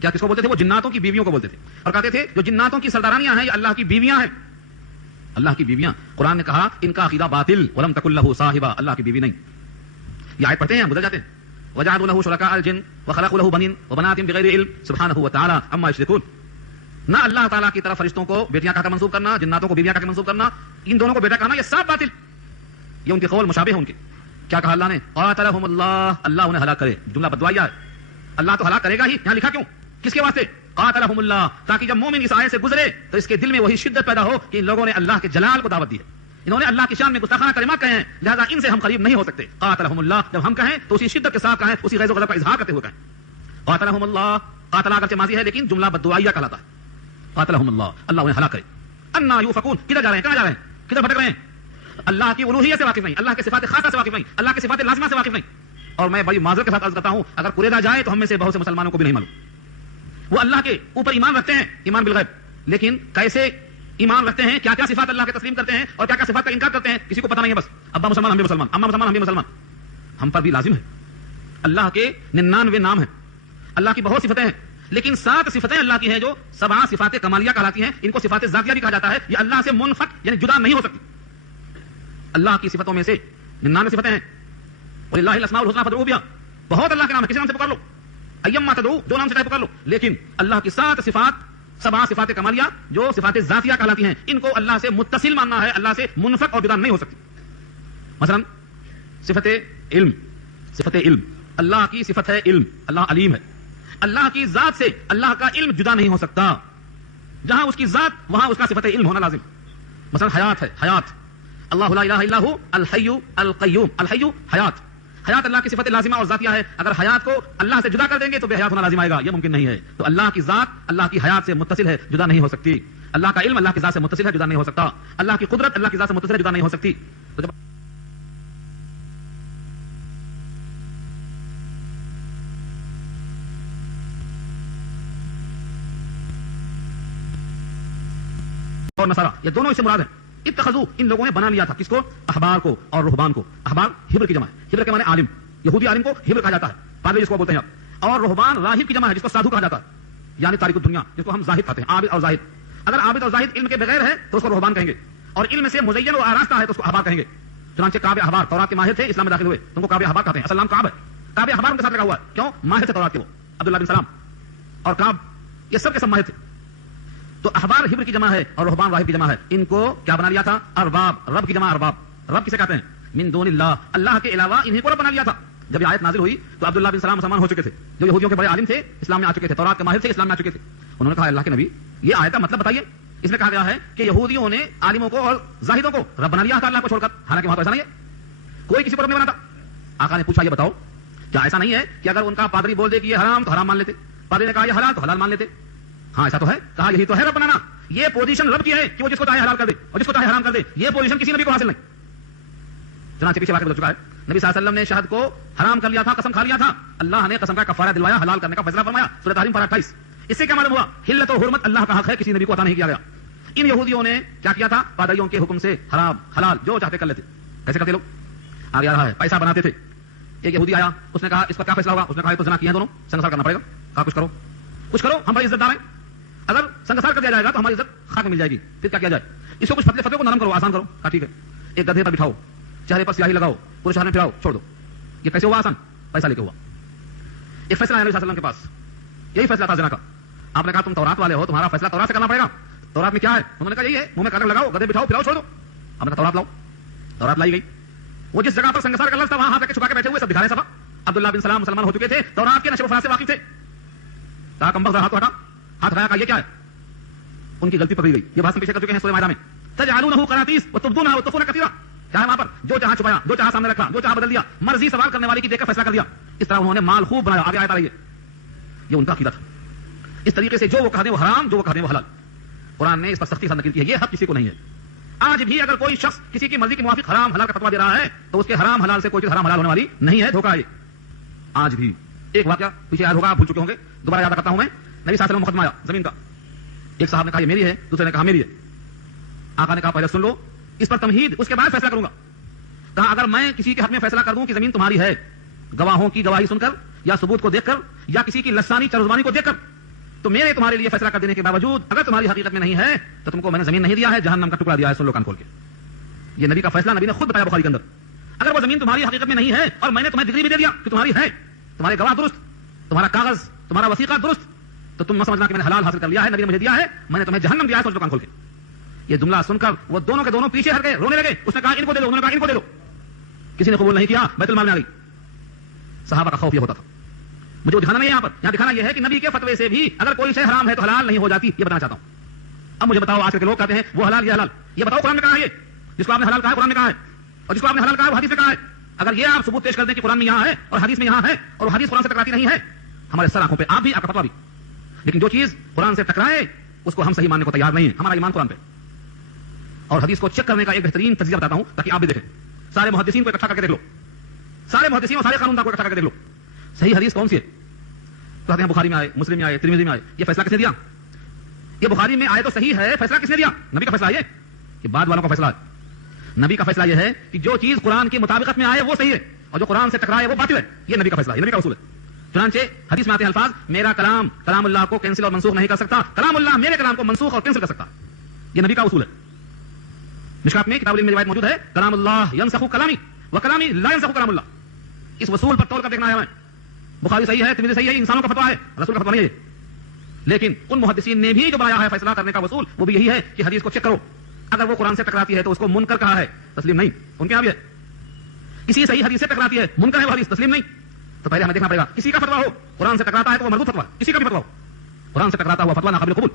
کیا کس کو بولتے تھے؟ وہ جناتوں کی بیویوں کو بولتے تھے, اور کہتے تھے جو جناتوں کی سردارانیاں ہیں یہ اللہ کی بیویاں ہیں. اللہ کی بیویاں, قرآن نے کہا ان کا عقیدہ باطل, ولم تکن لہ صاحبہ, اللہ کی بیوی نہیں. یہ آیت پڑھتے ہیں گزر جاتے ہیں. وجعلوا له شرکاء الجن وخلقوا له بنین وبنات بغیر علم سبحانہ وتعالی عما یشرکون. نہ اللہ تعالیٰ کی طرف فرشتوں کو بیٹیاں کہا کر منسوب کرنا, جناتوں کو بیویاں کہا کر منسوب کرنا, ان دونوں کو بیٹا کہنا, یہ سب باطل. یہ ان کے قول مشابہ ہیں ان کے. کیا کہا اللہ نے؟ قاتلہم اللہ, اللہ انہیں ہلاک کرے. جملہ بددعائیہ ہے, اللہ تو ہلاک کرے گا ہی, یہاں لکھا کیوں, کس کے واسطے؟ قاتلہم اللہ, تاکہ جب مومن اس آیت سے گزرے تو اس کے دل میں وہی شدت پیدا ہو کہ ان لوگوں نے اللہ کے جلال کو دعوت دی ہے, انہوں نے اللہ کی شان میں گستاخانہ کلمات کہے ہیں, لہذا ان سے ہم قریب نہیں ہو سکتے. قاتلہم اللہ, جب ہم کہیں تو اسی شدت کے ساتھ کہیں, اسی غیظ و غضب کا اظہار کرتے ہوئے کہیں. قاتلہم اللہ, قاتل اگرچہ ماضی ہے لیکن جملہ بددعائیہ کہلاتا ہے. قاتلہم اللہ, اللہ انہیں ہلاک کرے. انا یوفکون, کدھر جا رہے ہیں, کہاں جا رہے ہیں؟ کدھر بھٹک رہے ہیں؟ اللہ کی الوہیت سے واقف نہیں، اللہ کے صفات خاصہ سے واقف نہیں، اللہ کے صفات لازمہ سے واقف نہیں. اور میں بڑی معذرت کے ساتھ عرض کرتا ہوں، اگر قریدا جائے تو ہم میں سے بہت سے مسلمانوں کو بھی نہیں معلوم. وہ اللہ کے اوپر ایمان رکھتے ہیں، ایمان بالغیب، لیکن کیسے ایمان رکھتے ہیں، کیا کیا صفات اللہ کے تسلیم کرتے ہیں اور کیا کیا صفات کا انکار کرتے ہیں، کسی کو پتہ نہیں ہے. بس ابا مسلمان ہم بھی مسلمان، اماں مسلمان ہم بھی مسلمان. ہم پر بھی لازم ہے. اللہ کے 99 نام ہیں، اللہ کی بہت صفتیں ہیں، لیکن 7 صفتیں اللہ کی ہیں جو 7 صفات کمالیہ کہلاتی ہیں. ان کو صفات ذاتیہ بھی کہا جاتا ہے. یہ اللہ سے منفک یعنی جدا نہیں ہو سکتی. اللہ کی صفتوں میں سے 99 صفتیں ہیں. وللہ الاسماء الحسنى فادعوه بها. بہت اللہ کے نام ہے، کسی نام سے پکار لو، ایما تدعو، جو نام سے چاہے پکار لو. لیکن اللہ کی 7 صفات کمالیہ جو صفات ذاتیہ کہلاتی ہیں، ان کو اللہ سے متصل ماننا ہے، اللہ سے منفک اور جدا نہیں ہو سکتی. مثلا صفت علم، صفت علم، اللہ کی صفت ہے علم، اللہ علیم ہے. اللہ کی ذات سے اللہ کا علم جدا نہیں ہو سکتا. جہاں اس کی ذات وہاں اس کا صفت علم ہونا لازم. مثلا حیات ہے، حیات، اللہ لا الہ الا هو الحی القیوم. الحی حیات، حیات اللہ کی صفت لازمہ اور ذاتیہ ہے. اگر حیات کو اللہ سے جدا کر دیں گے تو بے حیات ہونا لازم آئے گا، یہ ممکن نہیں ہے. تو اللہ کی ذات اللہ کی حیات سے متصل ہے، جدا نہیں ہو سکتی. اللہ کا علم اللہ کی ذات سے متصل ہے، جدا نہیں ہو سکتا. اللہ کی قدرت اللہ کی ذات سے متصل ہے، جدا نہیں ہو سکتی. تو جب اور نصارہ یہ دونوں اس سے مراد ہیں. اتخذوا، ان لوگوں نے بنا لیا تھا، کس کو؟ احبار کو اور رہبان کو. احبار ہبر کی جمع ہے، ہبر کے معنی عالم، یہودی عالم کو ہبر کہا جاتا ہے، پادری جس کو بولتے ہیں آپ. اور رہبان راہب کی جمع ہے، جس کو سادھو کہا جاتا ہے، یعنی تاریک الدنیا، جس کو ہم زاہد کہتے ہیں، عابد اور زاہد. اگر عابد اور زاہد علم کے بغیر ہے تو اس کو رہبان کہیں گے، اور علم سے مزین و آراستہ ہے تو اس کو احبار کہیں گے. چنانچہ کعب احبار تورات کے ماہر تھے، اسلام میں داخل ہوئے، تم کو کعب احبار کہتے ہیں. اصل نام کعب ہے. کعب احبار ان کے ساتھ لگا ہوا ہے، کیوں؟ ماہر تھے تورات کے. وہ عبداللہ بن سلام اور کعب یہ سب کے سب ماہر تھے. تو احبار ہبر کی جمع ہے اور رہبان راہب کی جمع ہے. ان کو کیا بنا لیا تھا؟ ارباب، رب کی جمع ارباب. رب کسے کہتے ہیں؟ من دون اللہ، اللہ کے علاوہ انہیں کو رب بنا لیا تھا. جب یہ آیت نازل ہوئی تو عبداللہ بن سلام مسلمان ہو چکے تھے، جو یہودیوں کے بڑے عالم تھے، اسلام میں آ چکے تھے، تورات کے ماہر تھے، اسلام میں آ چکے تھے. انہوں نے کہا اللہ کے نبی یہ آیت کا مطلب بتائیے. اس میں کہا گیا ہے کہ یہودیوں نے عالموں کو اور زاہدوں کو رب بنا لیا تھا اللہ کو چھوڑ کر، حالانکہ وہاں تو ایسا نہیں ہے، کوئی کسی کو رب نہیں بناتا. آقا نے پوچھا یہ بتاؤ کیا ایسا نہیں ہے کہ اگر ان کا پادری بول دے کہ یہ حرام تو حرام مان لیتے، پادری نے کہا یہ حلال تو حلال مان لیتے؟ ہاں ایسا تو ہے. کہا یہی تو ہے رب بنانا. یہ پوزیشن رب کی ہے کہ وہ جس کو چاہے حلال کر دے اور جس کو چاہے حرام کر دے. یہ پوزیشن کسی نبی کو حاصل نہیں. چنانچہ پیچھے واقعہ بدل چکا ہے. نبی صلی اللہ علیہ وسلم نے شہد کو حرام کر لیا تھا، قسم کھا لیا تھا. اللہ نے قسم کا کفارہ دلوایا، حلال کرنے کا فیصلہ فرمایا. سورۃ تحریم پارہ 28. اس سے کیا معلوم ہوا؟ حلت و حرمت اللہ کا حق ہے، کسی نبی کو عطا نہیں کیا گیا. ان یہودیوں نے کیا کیا تھا؟ پادریوں کے حکم سے حرام حلال جو چاہتے کر لیتے. کیسے کرتے لوگ؟ آگے آ رہا ہے. پیسہ بناتے تھے. ایک یہودی آیا، اس نے کہا اس پر کیا فیصلہ ہوگا؟ اس نے کہا تو زنا کیے ہیں دونوں، سنگسار کرنا پڑے گا. کہا کچھ کرو، کچھ کرو، ہم بڑے عزت دار ہیں، اگر سنگسار کر دیا جائے گا تو ہماری عزت خاک میں مل جائے گی. پھر کیا کیا جائے؟ اس کو کچھ فتوے کو نرم کرو، آسان کرو. کہا ٹھیک ہے. ایک گدھے پر بٹھاؤ، چہرے پر سیاہی لگاؤ، پورے شہر میں پھراؤ، چھوڑ دو. یہ کیسے ہوا؟ آسان، پیسہ لے کے ہوا. ایک فیصلہ آیا نبی صلی اللہ علیہ وسلم کے پاس، یہی فیصلہ تھا زنا کا. آپ نے کہا تم تورات والے ہو، تمہارا فیصلہ تورات سے کرنا پڑے گا. تورات میں کیا ہے؟ انہوں نے کہا یہی ہے، منہ میں کاغذ لگاؤ، گدھے بٹھاؤ، پھراؤ، چھوڑ دو. آپ نے کہا تورات لاؤ. تورات لائی گئی. وہ جس جگہ پر سنگسار کا لفظ تھا وہاں ہاتھ رکھ کے چھپا کے بیٹھے ہوئے سب دکھا رہے سبا. عبداللہ بن سلام مسلمان ہو چکے تھے، تورات کے نشر و فراز سے واقف تھے. کہا کم بخت ہاتھ ہٹا. ہاتھ ہٹایا، کہا یہ کیا ہے؟ ان کی غلطی پکڑی گئی. یہ بات ہم پیچھے کر چکے ہیں سورہ مائدہ میں. تجعلونہ قراطیس وتبدونہ وتخفون کثیرا. کیا ہے وہاں پر؟ جو چاہا چھپایا، جو چاہا سامنے رکھا، جو چاہا بدل دیا، مرضی سوال کرنے والے کی دیکھ کر فیصلہ کر دیا. اس طرح انہوں نے مال خوب بنایا. آگے آیت آ رہی ہے. یہ ان کا عقیدہ تھا. اس طریقے سے جو وہ کہہ دیں وہ حرام، جو وہ کہہ دیں وہ حلال. قرآن نے اس پر سختی سے نقل کی ہے. یہ حق کسی کو نہیں ہے. آج بھی اگر کوئی شخص کسی کی مرضی کے موافق حرام حلال کا فتویٰ دے رہا ہے تو اس کے حرام حلال سے کوئی چیز حرام حلال ہونے والی نہیں ہے. دھوکہ ہے آج بھی. ایک واقعہ پیچھے یاد ہوگا، آپ بھول چکے ہوں گے، دوبارہ یاد کرتا ہوں میں. نبی صلی اللہ علیہ وسلم مقدمہ آیا زمین کا. ایک صاحب نے کہا یہ میری ہے، دوسرے نے کہا میری ہے. آقا نے کہا پہلے سن لو، اس پر تمہید، اس کے بعد فیصلہ کروں گا. کہا اگر میں کسی کے حق میں فیصلہ کر دوں کہ زمین تمہاری ہے، گواہوں کی گواہی سن کر یا ثبوت کو دیکھ کر یا کسی کی لسانی چرزبانی کو دیکھ کر، تو میرے تمہارے لیے فیصلہ کر دینے کے باوجود اگر تمہاری حقیقت میں نہیں ہے تو تم کو میں نے زمین نہیں دیا ہے، جہنم کا ٹکڑا دیا ہے. سن لو کان کھول کے. یہ نبی کا فیصلہ نبی نے خود بتایا بخاری کے اندر. اگر وہ زمین تمہاری حقیقت میں نہیں ہے اور میں نے تمہیں ڈگری بھی دے دیا کہ تمہاری ہے، تمہارے گواہ درست، تمہارا کاغذ، تمہارا وثیقہ درست، تو تم مت سمجھنا کہ میں نے حلال حاصل کر لیا ہے، نبی نے مجھے دیا ہے، میں نے تمہیں جہنم دیا ہے. سن لو کان کھول کے. یہ جملہ سن کر وہ دونوں کے دونوں پیچھے ہٹ گئے، رونے لگے. اس نے کہا ان کو دے دو، انہوں نے کہا ان کو دے دو. کسی نے قبول نہیں کیا. بیت المال میں آ گئی. صحابہ کا خوف یہ ہوتا تھا. مجھے دکھانا نہیں ہے یہاں دکھانا یہ ہے کہ نبی کے فتوے سے بھی اگر کوئی شے حرام ہے تو حلال نہیں ہو جاتی. یہ بتانا چاہتا ہوں. اب مجھے بتاؤ، آج کے لوگ کہتے ہیں وہ حلال یہ حلال. یہ بتاؤ قرآن میں کہا ہے یہ؟ جس کو آپ نے حلال کہا ہے قرآن میں کہا ہے، اور جس کو آپ نے حلال کہا ہے وہ حدیث میں کہا ہے. اگر یہ آپ ثبوت پیش کر دیں کہ قرآن میں یہاں ہے اور حدیث میں یہاں ہے اور حدیث قرآن سے ٹکراتی نہیں ہے، ہمارے سر آنکھوں پہ آپ بھی، آپ کا فتویٰ بھی. لیکن جو چیز قرآن سے ٹکرائے اس کو ہم صحیح ماننے کو تیار نہیں ہیں. ہمارا ایمان قرآن پہ. اور حدیث کو چیک کرنے کا ایک بہترین تجزیہ بتاتا ہوں تاکہ آپ بھی دیکھیں. سارے محدثین کو اکٹھا کر کے دیکھ لو, سارے محدثین اور سارے قانون دان کو اکٹھا کر کے دیکھ لو, صحیح حدیث کون سی ہے. تو کہتے ہیں بخاری میں آئے, مسلم میں آئے, ترمذی میں آئے. یہ فیصلہ کس نے دیا؟ یہ بخاری میں آئے تو صحیح ہے, فیصلہ کس نے دیا؟ نبی کا فیصلہ. یہ کہ بعد والوں کا فیصلہ ہے. نبی کا فیصلہ یہ ہے کہ جو چیز قرآن کی مطابقت میں آئے وہ صحیح ہے, اور جو قرآن سے ٹکرائے وہ باطل ہے. یہ نبی کا فیصلہ ہے, یہ نبی کا اصول ہے. چنانچہ حدیث میں آتے ہیں الفاظ, میرا کلام کلام اللہ کو کینسل اور منسوخ نہیں کر سکتا, کلام اللہ میرے کلام کو منسوخ اور کینسل کر سکتا. یہ نبی کا اصول ہے. مشکات میں کتاب العلم میں روایت موجود ہے, کلام اللہ ینسخ کلامی وکلامی لا ینسخ کلام اللہ. اس اصول پر تول کر دیکھنا ہے ہمیں. بخاری صحیح ہے, ترمذی صحیح ہے, انسانوں کا فتویٰ ہے, رسول کا فتویٰ نہیں ہے. لیکن ان محدثین نے بھی جو بنایا ہے فیصلہ کرنے کا اصول, وہ بھی یہی ہے کہ حدیث کو چیک کرو, اگر وہ قرآن سے ٹکراتی ہے تو اس کو منکر کہا ہے, تسلیم نہیں. ان کے یہاں بھی ہے, کسی صحیح حدیث سے ٹکراتی ہے, منکر ہے وہ حدیث, تسلیم نہیں. تو پہلے ہمیں دیکھنا پڑے گا کسی کا فتویٰ ہو قرآن سے ٹکراتا ہے تو وہ مردود فتویٰ, کسی کا بھی فتویٰ ہو قرآن سے ٹکراتا ہوا فتویٰ ناقابل قبول.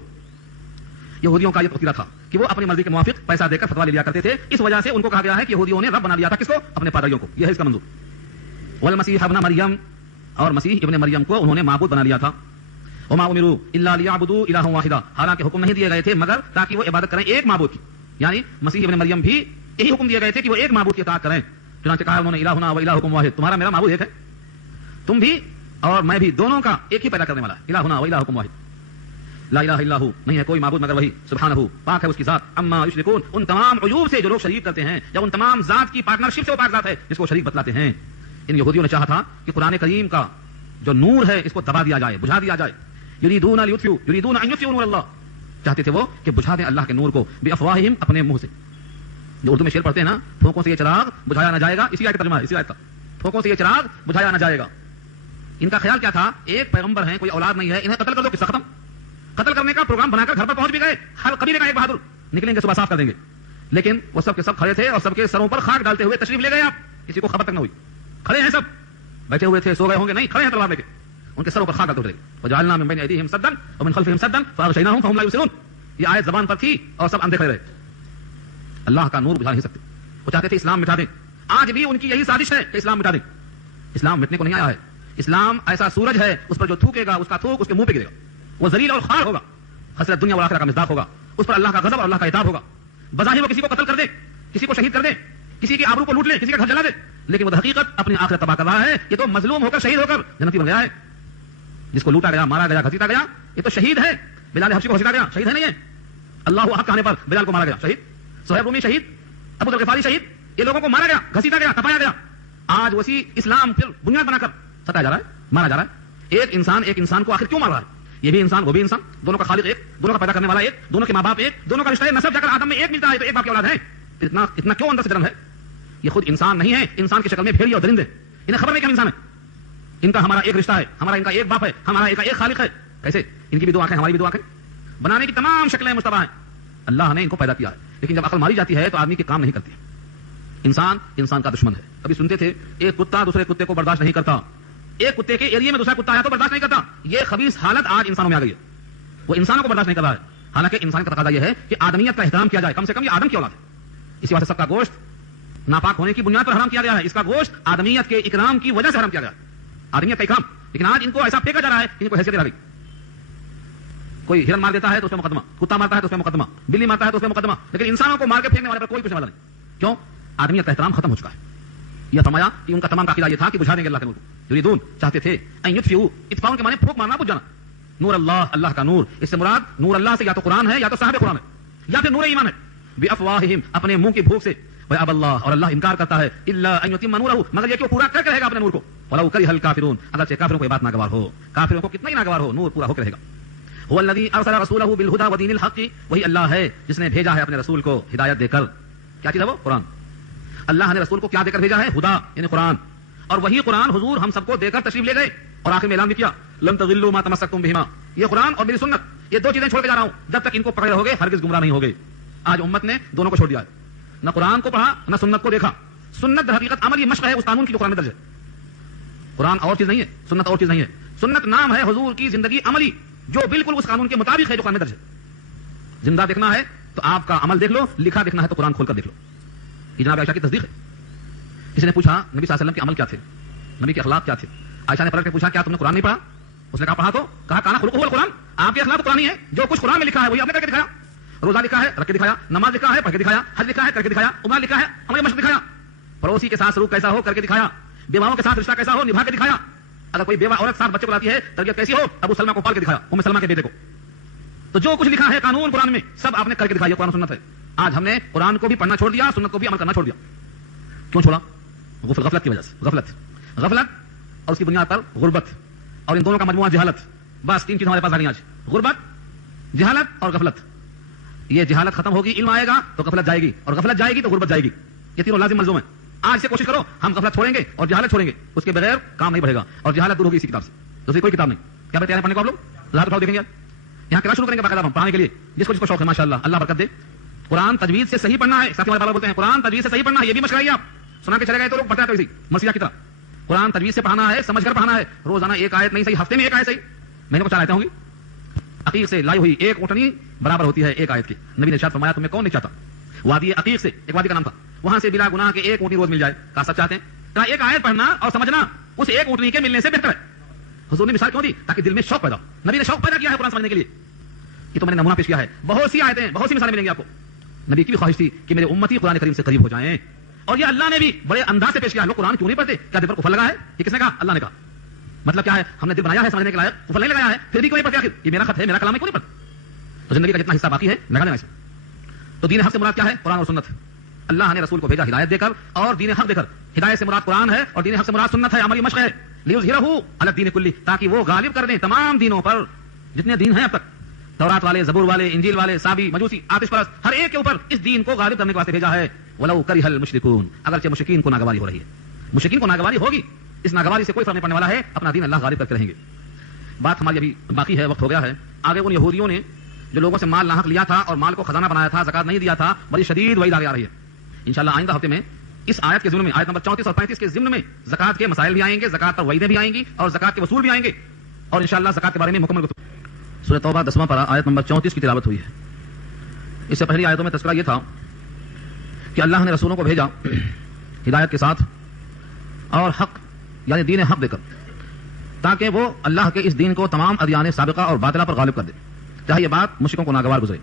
یہودیوں کا یہ عقیدہ تھا کہ وہ اپنی مرضی کے موافق پیسہ دے کر فتویٰ لے لیا کرتے تھے. اس وجہ سے ان کو کہا گیا ہے کہ یہودیوں نے رب بنا لیا تھا, کس کو؟ اپنے پادریوں کو. یہ ہے اس کا منظور. والمسیح ابن مریم, اور مسیح ابن مریم کو انہوں نے معبود بنا لیا تھا. وما امروا الا ليعبدوا الها واحدا, حالانکہ حکم نہیں دیے گئے تھے مگر تاکہ وہ عبادت کریں ایک معبود کی. یعنی مسیح ابن مریم بھی یہی حکم دیے گئے تھے کہ وہ ایک معبود کی اطاعت کریں. چنانچہ کہا انہوں نے الہنا و الہکم واحد, تمہارا میرا معبود ایک ہے, تم بھی اور میں بھی دونوں کا ایک ہی پیدا کرنے والا ہے. الہنا و الہکم واحد, لا الہ الا ہو, نہیں ہے کوئی معبود مگر وہی, سبحانہ, پاک ہے اس کی ذات, اما یشرکون, ان تمام عیوب سے جو لوگ شریک کرتے ہیں, یا ان تمام ذات کی پارٹنرشپ سے وہ پاک ذات ہے جس کو شریک بتلاتے ہیں. ان یہودیوں نے چاہا تھا کہ قرآن کریم کا جو نور ہے اس کو دبا دیا جائے, بجھا دیا جائے. یریدون ان یطفئوا نور اللہ, چاہتے تھے وہ کہ بجھا دیں اللہ کے نور کو بافواہہم, اپنے منہ سے. جو اردو میں شعر پڑھتے ہیں نا, پھونکوں سے یہ چراغ بجھایا نہ جائے گا, اسی آیت کا ترجمہ ہے, اسی آیت کا, پھونکوں سے یہ چراغ بجھایا نہ جائے گا. ان کا خیال کیا تھا, ایک پیغمبر ہیں, کوئی اولاد نہیں ہے, انہیں قتل کر دو, قصہ ختم. قتل کرنے کا پروگرام بنا کر گھر پر پہنچ بھی گئے. ہر قبیلے کا ایک بہادر نکلیں گے, صبح صاف کر دیں گے. لیکن وہ سب کے سب کھڑے تھے اور سب کے سروں پر خاک ڈالتے ہوئے تشریف لے گئے. آپ کسی کو خبر تک نہ ہوئی, کھڑے ہیں سب, بیٹھے ہوئے تھے, سو گئے ہوں گے نہیں, کھڑے ہیں تلوار لے کے, ان کے سروں پر خاک ڈالتے ہوئے. وجعلنا من بین ایدیہم سدا ومن خلفہم سدا فاغشیناہم فہم لا یبصرون. یہ آیت زبان پر تھی اور سب اندھے کھڑے رہے. اللہ کا نور بجھا نہیں سکتے. وہ چاہتے تھے اسلام مٹا دیں. آج بھی ان کی یہی سازش ہے کہ اسلام مٹا دیں. اسلام مٹنے کو نہیں آیا ہے. اسلام ایسا سورج ہے, اس پر جو تھوکے گا اس کا تھوک اس کے منہ پہ گرے گا, وہ ذلیل اور خوار ہوگا, حسرت دنیا اور آخرت کا مصداق ہوگا, اس پر اللہ کا غضب اور اللہ کا عتاب ہوگا. بظاہر وہ کسی کو قتل کر دے, کسی کو شہید کر دے, کسی کی آبرو کو لوٹ لے, کسی کا گھر جلا دے, لیکن وہ حقیقت اپنی آخرت تباہ کر رہا ہے. یہ تو مظلوم ہو کر شہید ہو کر جنتی بن گیا ہے. جس کو لوٹا گیا, مارا گیا, گھسیٹا گیا, یہ تو شہید ہے. بلال حبشی کو گھسیٹا گیا, شہید ہے نہیں ہے. اللہ حق کہنے پر بلال کو مارا گیا, شہید. صہیب رومی شہید, ابو ذر غفاری شہید. یہ لوگوں کو مارا گیا, گھسیٹا گیا, تپایا گیا. آج وہی اسلام پھر بنیاد بنا کر ستایا جا رہا ہے, مارا جا رہا ہے. ایک انسان کو آخر کیوں مار رہا ہے؟ یہ بھی انسان, وہ بھی انسان, دونوں کا خالق ایک, دونوں کا پیدا کرنے والا ایک, دونوں کے ماں باپ ایک, دونوں کا رشتہ نسب جا کر آدم میں ایک ملتا ہے, تو ایک باپ کی اولاد ہے. اتنا کیوں اندر سے جنم ہے؟ یہ خود انسان نہیں ہے, انسان کی شکل میں بھیڑیے اور درندے. انہیں خبر نہیں کہ ہم انسان ہیں. ان کا ہمارا ایک رشتہ ہے, ہمارا ان کا ایک باپ ہے, ہمارا ایک خالق ہے. کیسے؟ ان کی بھی دو آنکھیں, ہماری بھی دو آنکھیں. بنانے کی تمام شکلیں مشتبہ ہیں. اللہ نے ان کو پیدا کیا ہے, لیکن جب عقل ماری جاتی ہے تو آدمی کے کام نہیں کرتی. انسان کا دشمن ہے. کبھی سنتے تھے ایک کتا دوسرے کتے کو برداشت نہیں کرتا, ایک کتے کے ایریے میں دوسرا کتا آیا تو برداشت نہیں کرتا. یہ خبیث حالت آج انسانوں میں آ گئی ہے. وہ انسانوں کو برداشت نہیں کر رہا ہے. حالانکہ انسان کا تقاضا یہ ہے کہ آدمیت کا احترام کیا جائے, کم سے کم یہ آدم کی اولاد ہے. اسی وجہ سے سب کا گوشت ناپاک ہونے کی بنیاد پر حرام کیا گیا ہے. اس کا گوشت آدمیت کے اکرام کی وجہ سے حرام کیا گیا, آدمیت کا اکرام. لیکن آج ان کو ایسا پھینکا جا رہا ہے, ان کو حیثیت دے گئی. کوئی ہرن مار دیتا ہے تو اس میں مقدمہ, کتا مارتا ہے تو اس میں مقدمہ, بلی مارتا ہے تو اس میں مقدمہ, لیکن انسانوں کو مار کے پھینکنے والے پر کوئی پوچھنے والا نہیں. کیوں؟ آدمیت کا احترام ختم ہو چکا ہے. یہ فرمایا کہ ان کا تمام عقیدہ یہ تھا کہ بجھا دیں گے اللہ کے نور کو. یریدون, چاہتے تھے, ان یطفئوا, اطفاء کے معنی پھونک مارنا, بجھ جانا. نور اللہ, اللہ کا نور, اس سے مراد نور اللہ سے یا تو قرآن ہے یا تو صاحب قرآن ہے یا پھر نور ایمان ہے. بافواہہم, اپنے منہ کی بھوک سے. ویأبی اللہ, اور اللہ انکار کرتا ہے, الا ان یتم نورہ, مگر یہ کہ وہ پورا کر کے رہے گا اپنے نور کو. ولو کرہ الکافرون, اگرچہ کافروں کو یہ بات ناگوار ہو, کافروں کو کتنا ہی ناگوار ہو, نور پورا ہو کے رہے گا. هو الذی ارسل رسولہ بالہدی ودین الحق, وہی اللہ ہے جس نے بھیجا ہے اپنے رسول کو ہدایت دے کر. کیا چیز ہے وہ؟ قرآن. اللہ نے رسول کو کیا دے کر بھیجا ہے؟ ہدا, یعنی قرآن. اور وہی قرآن حضور ہم سب کو دے کر تشریف لے گئے, اور آخر میں اعلان بھی کیا, لن تضلوا ما تمسکتم بہما. یہ قرآن اور میری سنت, یہ دو چیزیں چھوڑ کے جا رہا ہوں, جب تک ان کو پکڑے رہو گے ہرگز گمراہ نہیں ہوگے. آج امت نے دونوں کو چھوڑ دیا ہے, نہ قرآن کو پڑھا نہ سنت کو دیکھا. سنت در حقیقت عملی مشق ہے اس قانون کی جو قرآن میں درج ہے. قرآن اور چیز نہیں ہے, سنت اور چیز نہیں ہے. سنت نام ہے حضور کی زندگی عملی, جو بالکل اس قانون کے مطابق ہے جو قرآن میں درج ہے. زندہ دیکھنا ہے تو آپ کا عمل دیکھ لو, لکھا دیکھنا ہے تو قرآن کھول کر دیکھ لو. یہ جناب عائشہ کی تصدیق ہے. کسی نے پوچھا نبی صلی اللہ علیہ وسلم کے عمل کیا تھے, نبی کے اخلاق کیا تھے. عائشہ نے پلٹ کے پوچھا کیا تم نے قرآن نہیں پڑھا؟ اس نے کہا پڑھا. تو کہا کانا خلقہ القرآن, آپ کے اخلاق تو قرآن ہی ہے, جو کچھ قرآن میں لکھا ہے وہی آپ نے کر کے دکھایا. روزہ لکھا ہے رکھ کے دکھایا, نماز لکھا ہے پڑھ کے دکھایا, حج لکھا ہے کر کے دکھایا, عمرہ لکھا ہے عمل مشق دکھایا, پڑوسی کے ساتھ سلوک کیسا ہو کر کے دکھایا, بیواؤں کے ساتھ رشتہ کیسا ہو نبھا کے دکھایا. اگر کوئی بیوہ عورت ساتھ بچے کو لاتی ہے تربیت کیسی ہو, ابو سلمہ کو پال کے دکھایا, ام سلمہ کے بیٹے کو. تو جو کچھ لکھا ہے قانون قرآن میں سب آپ نے کر کے دکھایا, قرآن سنت ہے. آج ہم نے قرآن کو بھی پڑھنا چھوڑ دیا, سنت کو بھی عمل کرنا چھوڑ دیا. کیوں چھوڑا؟ غفلت کی وجہ سے. غفلت اور اس کی بنیاد پر غربت, اور ان دونوں کا مجموعہ جہالت. بس تین چیز ہمارے پاس آ گئی آج, غربت, جہالت اور غفلت. یہ جہالت ختم ہوگی, علم آئے گا تو غفلت جائے گی, اور غفلت جائے گی تو غربت جائے گی. یہ تینوں لازم ملزوم ہیں. آج سے کوشش کرو ہم غفلت چھوڑیں گے اور جہالت چھوڑیں گے, اس کے بغیر کام نہیں بڑھے گا. اور جہالت دور ہوگی اسی کتاب سے, دوسری کوئی کتاب نہیں. کیا بتایا ہے پڑھنے کو آپ لوگ؟ لاہور دیکھیں گے یہاں کلاس شروع کریں گے باقاعدہ ہم پڑھانے کے لیے, جس کو شوق ہے ماشاءاللہ اللہ برکت دے. قرآن تجوید سے صحیح پڑھنا ہے. ساتھی ہمارے بابا بولتے ہیں قرآن تجوید سے صحیح پڑھنا ہے, یہ بھی مشورہ ہے. آپ سنا کے چلے گئے تو لوگ پڑھتے ہیں تو اسی مسیح کی طرح. قرآن تجوید سے پڑھانا ہے, سمجھ کر پڑھنا ہے. روزانہ ایک آیت نہیں صحیح, ہفتے میں ایک آیت صحیح, مہینے کو 4 آیتیں ہوں گی. عقیق سے لائی ہوئی ایک اونٹنی برابر ہوتی ہے ایک آیت کی. نبی نے ارشاد فرمایا تمہیں کون نہیں چاہتا وادی عقیق سے, ایک وادی کا نام تھا, وہاں سے بلا گناہ کے ایک اونٹنی روز مل جائے. کہا سب چاہتے ہیں, کہا ایک آیت پڑھنا اور سمجھنا اس ایک اونٹنی کے ملنے سے بہتر ہے. حضور نے مثال کیوں دی؟ تاکہ دل میں شوق پیدا ہو. نبی نے شوق پیدا کیا ہے قرآن سمجھنے کے لیے. یہ تو میں نے نمونہ پیش کیا ہے, بہت سی آیتیں بہت سی مثالیں ملیں گی آپ کو. نبی کی بھی خواہش تھی کہ میرے امتی قرآن کریم سے قریب ہو جائیں, اور یہ اللہ نے بھی بڑے انداز سے پیش کیا. لوگ قرآن کیوں نہیں پڑھتے؟ کیا دل پر کفر لگا ہے؟ یہ کس نے کہا؟ اللہ نے کہا. مطلب کیا ہے؟ ہم نے دل بنایا ہے سمجھنے کے لائق, کفر نہیں لگایا ہے, پھر بھی کیوں نہیں پڑھتے؟ آخر یہ میرا خط ہے, میرا کلام ہے, کیوں نہیں پڑھتے؟ تو زندگی کا جتنا حصہ باقی ہے لگا دینا اسے. تو دین حق سے مراد کیا ہے؟ قرآن اور سنت. اللہ نے رسول کو بھیجا ہدایت دے کر اور دین حق دے کر. ہدایت سے مراد قرآن ہے اور دین حق سے مراد سنت ہے, عملی مشق ہے. لیظہرہ علی الدین کلی, تاکہ وہ غالب کر دیں تمام دینوں پر جتنے دین ہیں اب تک. تورات والے, زبور والے, انجیل والے, سابی, مجوسی, آتش پرست, ہر ایک کے اوپر اس دین کو غالب کرنے کے واسطے بھیجا ہے. ولو کرہ المشرکون, اگرچہ مشرکین کو ناگواری ہو رہی ہے. مشرکین کو ناگواری ہوگی, اس ناگواری سے کوئی فرق نہیں پڑنے والا ہے. اپنا دین اللہ غالب کر کے رہیں گے. بات ہماری ابھی باقی ہے, وقت ہو گیا ہے. آگے ان یہودیوں نے جو لوگوں سے مال ناحق لیا تھا اور مال کو خزانہ بنایا تھا, زکات نہیں دیا تھا, بڑی شدید وعید آگے آ رہی ہے. انشاءاللہ آئندہ ہفتے میں اس آیت کے ضمن میں, آیت نمبر 34 اور 35 کے ضمن میں زکات کے مسائل بھی آئیں گے, زکات پر وعیدیں بھی آئیں گی, اور زکات کے وصول بھی آئیں گے, اور انشاءاللہ زکات کے بارے میں مکمل گفتگو. سورہ توبہ 10واں پارہ آیت نمبر 34 کی تلاوت ہوئی ہے. اس سے پہلی آیتوں میں تذکرہ یہ تھا کہ اللہ نے رسولوں کو بھیجا ہدایت کے ساتھ اور حق یعنی دین حق دے کر, تاکہ وہ اللہ کے اس دین کو تمام ادیان سابقہ اور باطلہ پر غالب کر دے, چاہے یہ بات مشرکوں کو ناگوار گزرے.